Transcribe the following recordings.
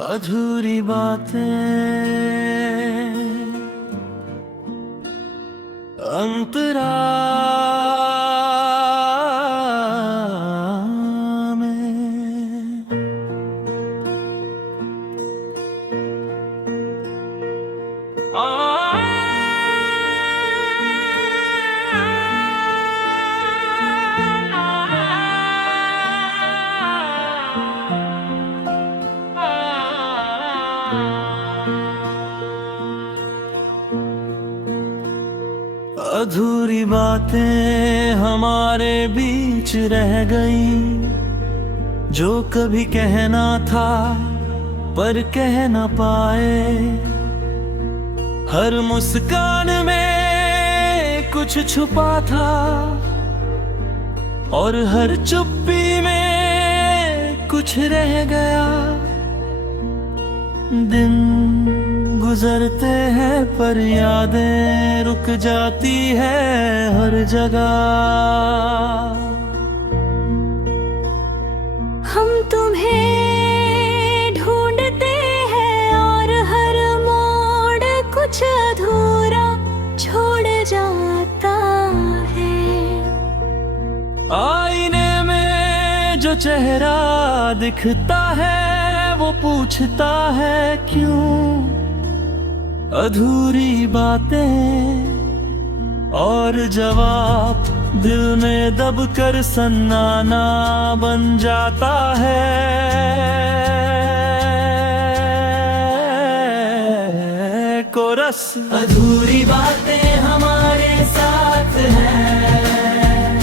अधूरी बातें अंतरा में। अधूरी बातें हमारे बीच रह गई, जो कभी कहना था पर कह न पाए। हर मुस्कान में कुछ छुपा था और हर चुप्पी में कुछ रह गया। दिन गुजरते हैं पर यादें रुक जाती है हर जगह। हम तुम्हें ढूंढते हैं और हर मोड़ कुछ अधूरा छोड़ जाता है। आईने में जो चेहरा दिखता है वो पूछता है क्यों। अधूरी बातें और जवाब दिल में दबकर सन्नाटा बन जाता है। कोरस अधूरी बातें हमारे साथ हैं,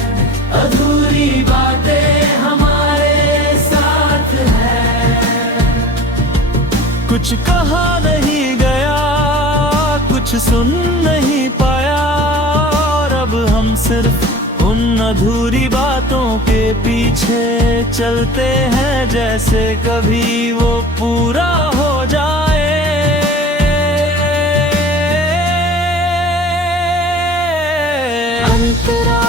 अधूरी बातें हमारे साथ हैं। कुछ कहा नहीं गया, कुछ सुन नहीं पाया, और अब हम सिर्फ उन अधूरी बातों के पीछे चलते हैं जैसे कभी वो पूरा हो जाए। अंतरा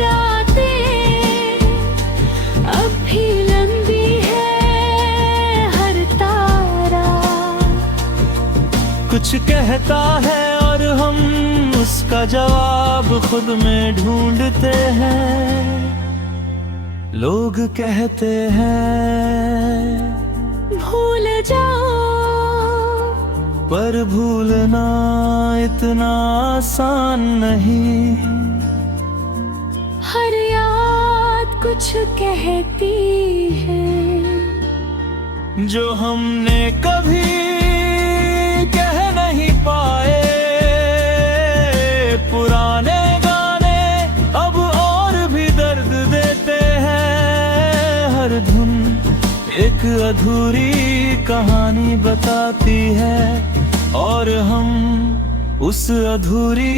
रातें अब भी लंबी है, हर तारा कुछ कहता है और हम उसका जवाब खुद में ढूंढते हैं। लोग कहते हैं भूल जाओ, पर भूलना इतना आसान नहीं। हर याद कुछ कहती है जो हमने कभी कह नहीं पाए। पुराने गाने अब और भी दर्द देते हैं। हर धुन एक अधूरी कहानी बताती है और हम उस अधूरी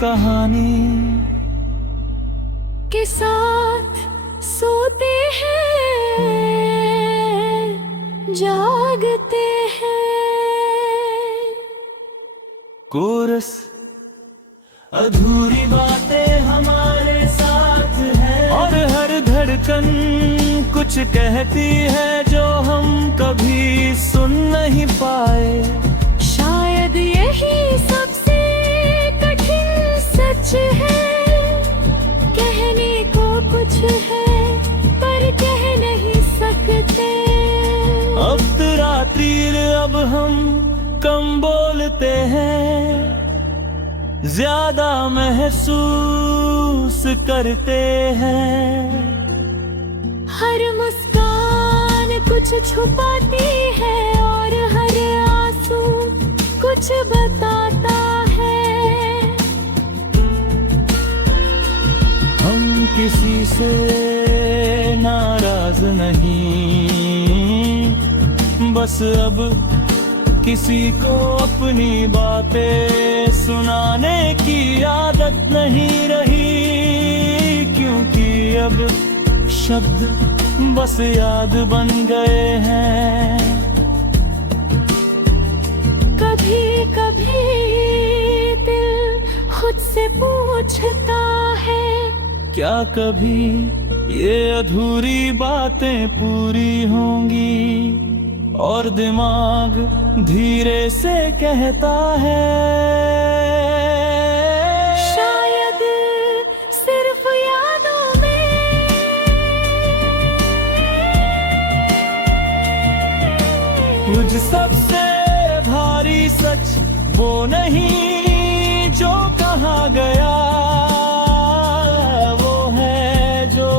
कहानी के साथ सोते हैं, जागते हैं। कोरस अधूरी बातें हमारे साथ हैं और हर धड़कन कुछ कहती है जो हम कभी सुन नहीं पाए। शायद यही सबसे कठिन सच है, कहने को कुछ है पर कह नहीं सकते। अब तेरा तीर अब हम कम बोलते हैं, ज्यादा महसूस करते हैं। हर मुस्कान कुछ छुपाती है और हर आंसू कुछ बताता है। हम किसी से नाराज नहीं, बस अब किसी को अपनी बातें सुनाने की आदत नहीं रही। क्योंकि अब शब्द बस याद बन गए हैं। कभी कभी दिल खुद से पूछता है, क्या कभी ये अधूरी बातें पूरी होंगी? और दिमाग धीरे से कहता है शायद सिर्फ यादों में मुझ सबसे भारी सच वो नहीं जो कहा गया, वो है जो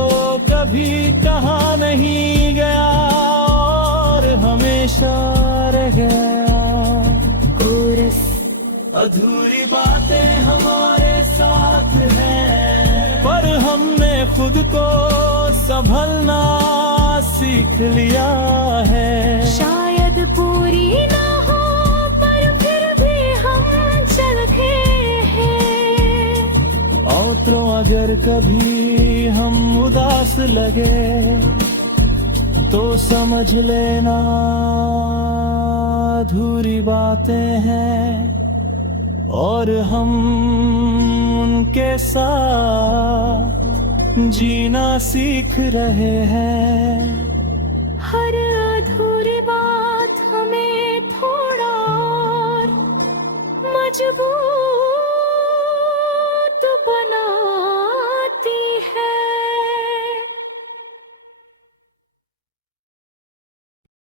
कभी कहा नहीं गया और हमेशा रह गया। कोरस अधूरी बातें हमारे साथ हैं, पर हमने खुद को संभलना सीख लिया है। शायद पूरी ना हो पर फिर भी हम चलते हैं। औतरो अगर कभी हम उदास लगे तो समझ लेना अधूरी बातें हैं और हम उनके साथ जीना सीख रहे हैं। हर अधूरी बात हमें थोड़ा और मजबूर